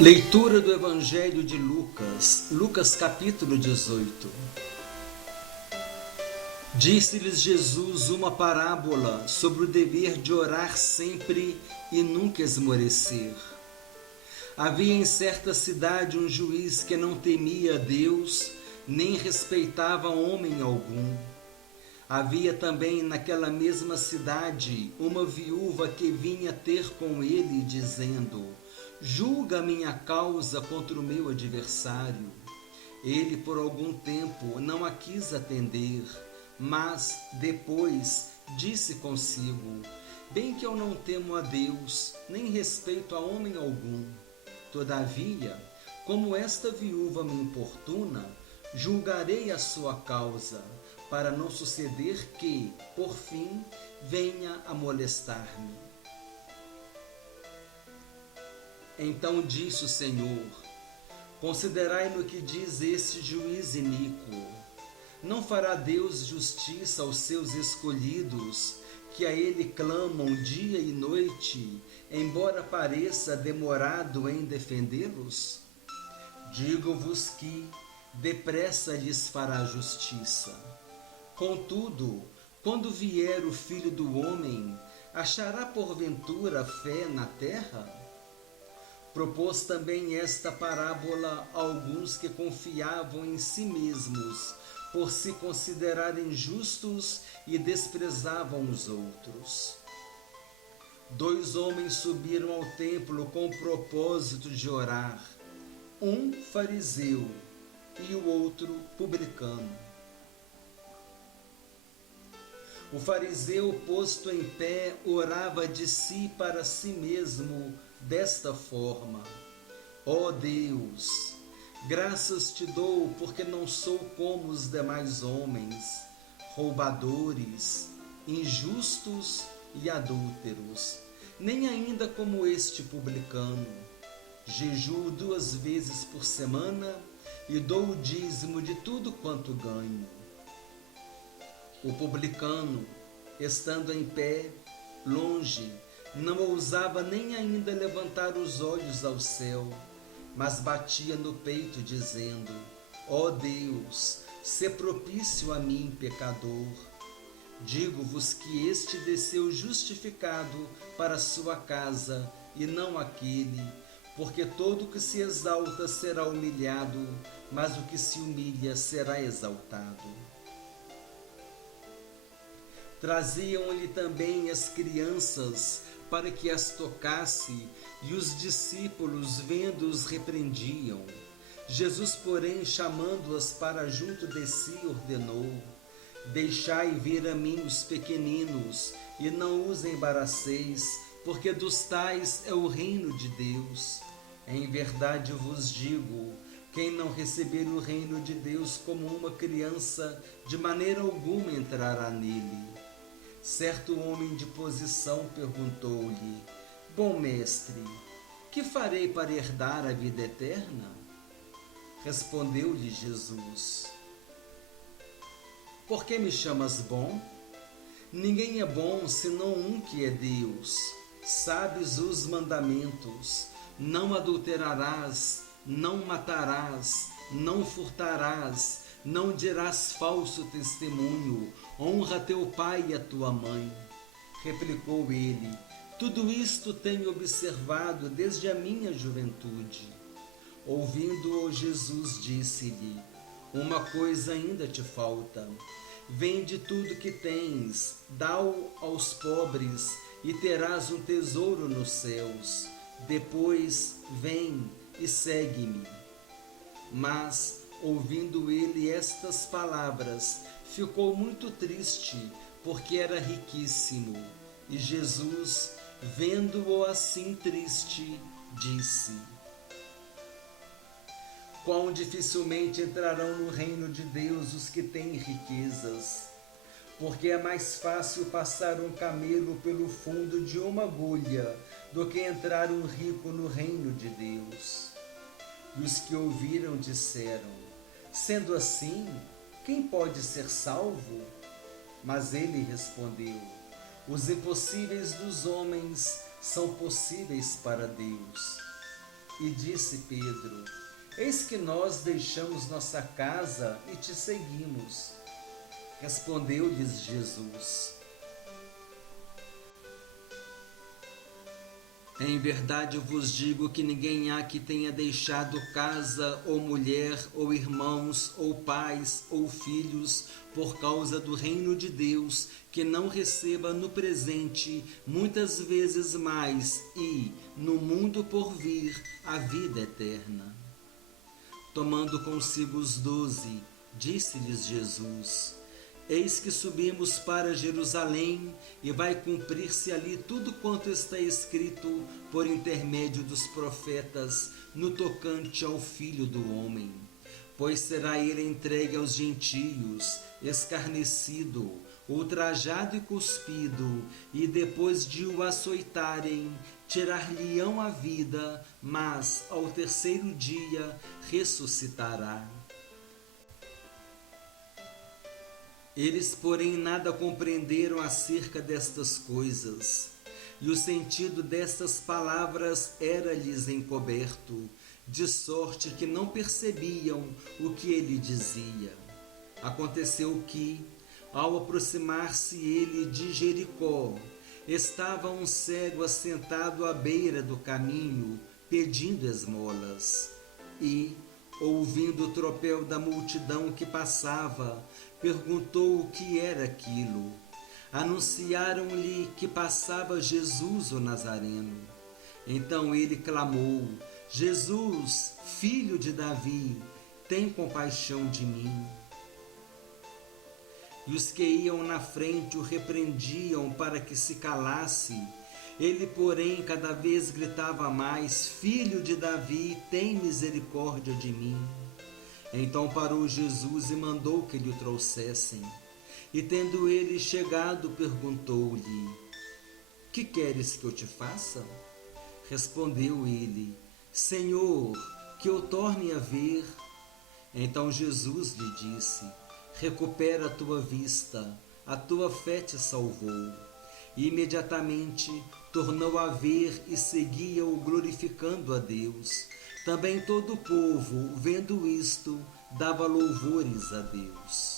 Leitura do Evangelho de Lucas, Lucas capítulo 18. Disse-lhes Jesus uma parábola sobre o dever de orar sempre e nunca esmorecer. Havia em certa cidade um juiz que não temia a Deus, nem respeitava homem algum. Havia também naquela mesma cidade uma viúva que vinha ter com ele, dizendo: julga a minha causa contra o meu adversário. Ele por algum tempo não a quis atender, mas depois disse consigo: bem que eu não temo a Deus, nem respeito a homem algum. Todavia, como esta viúva me importuna, julgarei a sua causa, para não suceder que, por fim, venha a molestar-me. Então disse o Senhor: considerai no que diz este juiz iníquo. Não fará Deus justiça aos seus escolhidos, que a ele clamam dia e noite, embora pareça demorado em defendê-los? Digo-vos que depressa lhes fará justiça. Contudo, quando vier o Filho do Homem, achará porventura fé na terra? Propôs também esta parábola a alguns que confiavam em si mesmos, por se considerarem justos, e desprezavam os outros. 2 homens subiram ao templo com o propósito de orar, um fariseu e o outro publicano. O fariseu, posto em pé, orava de si para si mesmo desta forma: ó Deus, graças te dou porque não sou como os demais homens, roubadores, injustos e adúlteros, nem ainda como este publicano. Jejuo 2 vezes por semana e dou o dízimo de tudo quanto ganho. O publicano, estando em pé, longe, não ousava nem ainda levantar os olhos ao céu, mas batia no peito, dizendo: ó Deus, sê propício a mim, pecador. Digo-vos que este desceu justificado para sua casa, e não aquele, porque todo o que se exalta será humilhado, mas o que se humilha será exaltado. Traziam-lhe também as crianças para que as tocasse, e os discípulos, vendo-os, repreendiam. Jesus, porém, chamando-as para junto de si, ordenou: deixai vir a mim os pequeninos, e não os embaraceis, porque dos tais é o reino de Deus. Em verdade vos digo, quem não receber o reino de Deus como uma criança, de maneira alguma entrará nele. Certo homem de posição perguntou-lhe: bom mestre, que farei para herdar a vida eterna? Respondeu-lhe Jesus: por que me chamas bom? Ninguém é bom senão um que é Deus. Sabes os mandamentos: não adulterarás, não matarás, não furtarás, não dirás falso testemunho, honra teu pai e a tua mãe. Replicou ele: tudo isto tenho observado desde a minha juventude. Ouvindo-o, Jesus disse-lhe: uma coisa ainda te falta. Vende tudo que tens, dá-o aos pobres, e terás um tesouro nos céus. Depois vem e segue-me. Mas, ouvindo ele estas palavras, ficou muito triste, porque era riquíssimo. E Jesus, vendo-o assim triste, disse: quão dificilmente entrarão no reino de Deus os que têm riquezas, porque é mais fácil passar um camelo pelo fundo de uma agulha do que entrar um rico no reino de Deus. E os que ouviram disseram: sendo assim, quem pode ser salvo? Mas ele respondeu: os impossíveis dos homens são possíveis para Deus. E disse Pedro: Eis que nós deixamos nossa casa e te seguimos. Respondeu-lhes Jesus: Em verdade eu vos digo que ninguém há que tenha deixado casa, ou mulher, ou irmãos, ou pais, ou filhos, por causa do reino de Deus, que não receba no presente muitas vezes mais e, no mundo por vir, a vida eterna. Tomando consigo os 12, disse-lhes Jesus: Eis que subimos para Jerusalém, e vai cumprir-se ali tudo quanto está escrito por intermédio dos profetas no tocante ao Filho do Homem. Pois será ele entregue aos gentios, escarnecido, ultrajado e cuspido, e depois de o açoitarem, tirar-lhe-ão a vida, mas ao terceiro dia ressuscitará. Eles, porém, nada compreenderam acerca destas coisas, e o sentido destas palavras era-lhes encoberto, de sorte que não percebiam o que ele dizia. Aconteceu que, ao aproximar-se ele de Jericó, estava um cego assentado à beira do caminho, pedindo esmolas. E, ouvindo o tropel da multidão que passava, perguntou o que era aquilo. Anunciaram-lhe que passava Jesus o Nazareno. Então ele clamou: Jesus, filho de Davi, tem compaixão de mim. E os que iam na frente o repreendiam para que se calasse. Ele, porém, cada vez gritava mais: Filho de Davi, tem misericórdia de mim. Então parou Jesus e mandou que lhe o trouxessem. E tendo ele chegado, perguntou-lhe: Que queres que eu te faça? Respondeu ele: Senhor, que eu torne a ver. Então Jesus lhe disse: Recupera a tua vista, a tua fé te salvou. E imediatamente tornou a ver e seguia-o glorificando a Deus. Também todo o povo, vendo isto, dava louvores a Deus.